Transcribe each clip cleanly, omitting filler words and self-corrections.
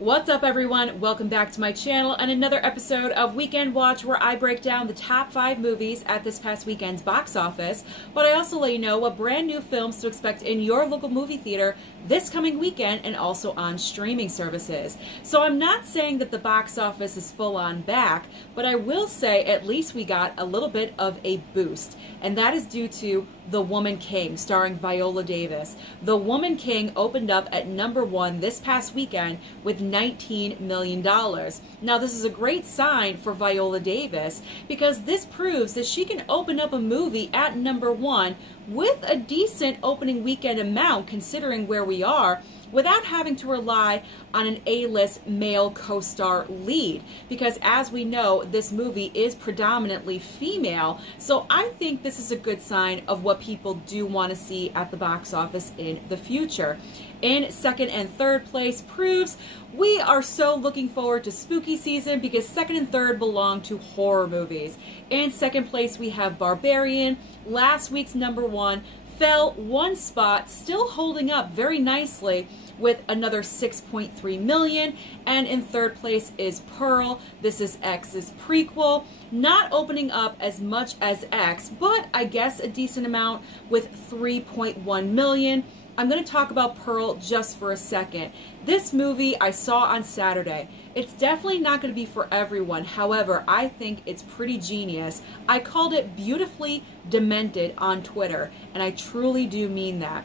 What's up, everyone? Welcome back to my channel and another episode of Weekend Watch, where I break down the top 5 movies at this past weekend's box office, but I also let you know what brand new films to expect in your local movie theater this coming weekend and also on streaming services. So I'm not saying that the box office is full on back, but I will say at least we got a little bit of a boost, and that is due to The Woman King, starring Viola Davis. The Woman King opened up at #1 this past weekend with $19 million. Now, this is a great sign for Viola Davis because this proves that she can open up a movie at #1 with a decent opening weekend amount considering where we are, without having to rely on an A-list male co-star lead, because as we know, this movie is predominantly female. So I think this is a good sign of what people do want to see at the box office in the future. In second and third place proves we are so looking forward to spooky season, because second and third belong to horror movies. In second place we have Barbarian. Last week's #1 fell one spot, still holding up very nicely with another 6.3 million. And in third place is Pearl. This is X's prequel, not opening up as much as X, but I guess a decent amount with 3.1 million. I'm going to talk about Pearl just for a second. This movie I saw on Saturday. It's definitely not going to be for everyone. However, I think it's pretty genius. I called it beautifully demented on Twitter, and I truly do mean that.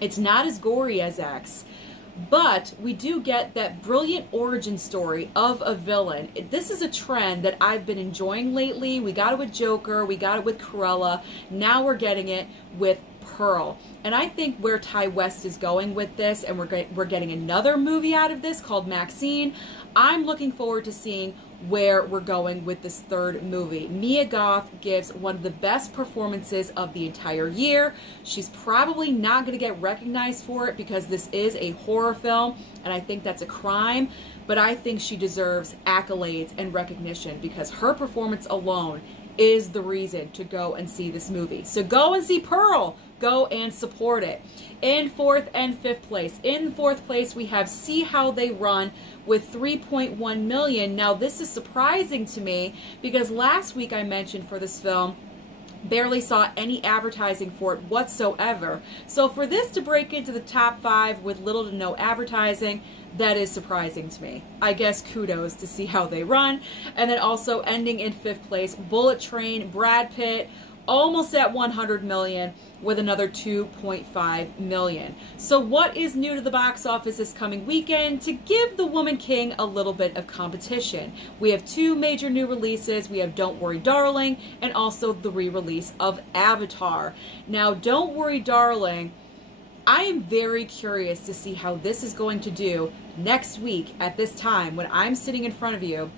It's not as gory as X, but we do get that brilliant origin story of a villain. This is a trend that I've been enjoying lately. We got it with Joker, we got it with Cruella, now we're getting it with Pearl. And I think where Ty West is going with this, and we're getting another movie out of this called Maxine, I'm looking forward to seeing where we're going with this third movie. Mia Goth gives one of the best performances of the entire year. She's probably not going to get recognized for it because this is a horror film, and I think that's a crime, but I think she deserves accolades and recognition because her performance alone is the reason to go and see this movie. So go and see Pearl. Go and support it. In fourth and fifth place. In fourth place, we have See How They Run with 3.1 million. Now, this is surprising to me because last week I mentioned for this film, barely saw any advertising for it whatsoever. So for this to break into the top 5 with little to no advertising, that is surprising to me. I guess kudos to See How They Run. And then also ending in fifth place, Bullet Train, Brad Pitt, almost at 100 million with another 2.5 million. So what is new to the box office this coming weekend to give The Woman King a little bit of competition? We have 2 major new releases. We have Don't Worry Darling and also the re-release of Avatar. Now, Don't Worry Darling, I am very curious to see how this is going to do next week at this time when I'm sitting in front of you,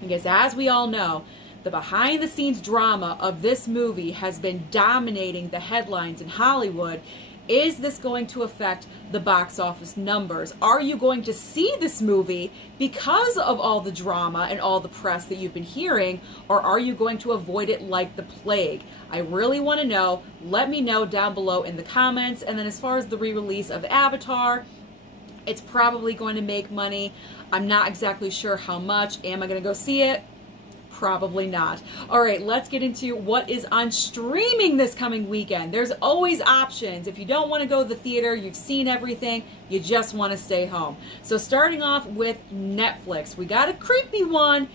because as we all know, the behind-the-scenes drama of this movie has been dominating the headlines in Hollywood. Is this going to affect the box office numbers? Are you going to see this movie because of all the drama and all the press that you've been hearing, or are you going to avoid it like the plague? I really want to know. Let me know down below in the comments. And then as far as the re-release of Avatar, it's probably going to make money. I'm not exactly sure how much. Am I going to go see it? Probably not. All right, let's get into what is on streaming this coming weekend. There's always options. If you don't want to go to the theater, you've seen everything, you just want to stay home. So starting off with Netflix, we got a creepy one,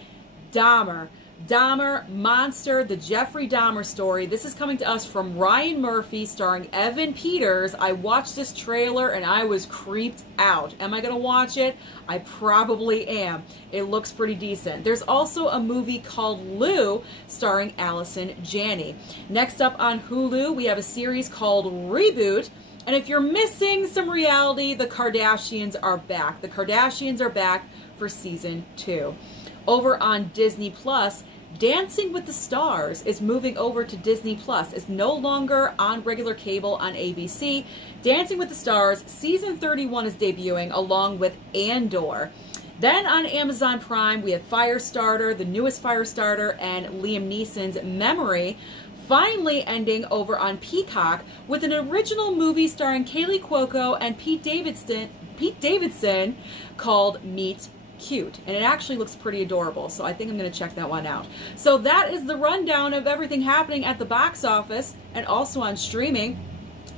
Dahmer. Dahmer, Monster, the Jeffrey Dahmer story. This is coming to us from Ryan Murphy, starring Evan Peters. I watched this trailer and I was creeped out. Am I going to watch it? I probably am. It looks pretty decent. There's also a movie called Lou, starring Allison Janney. Next up on Hulu, we have a series called Reboot. And if you're missing some reality, the Kardashians are back. The Kardashians are back for season 2. Over on Disney Plus, Dancing with the Stars is moving over to Disney Plus. It's no longer on regular cable on ABC. Dancing with the Stars season 31 is debuting along with Andor. Then on Amazon Prime, we have Firestarter, the newest Firestarter, and Liam Neeson's Memory. Finally ending over on Peacock with an original movie starring Kaylee Cuoco and Pete Davidson, Pete Davidson called Meet Cute, and it actually looks pretty adorable, so I think I'm going to check that one out. So that is the rundown of everything happening at the box office and also on streaming.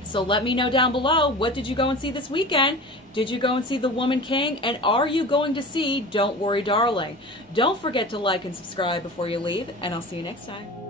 So let me know down below, what did you go and see this weekend? Did you go and see The Woman King? And are you going to see Don't Worry Darling? Don't forget to like and subscribe before you leave, and I'll see you next time.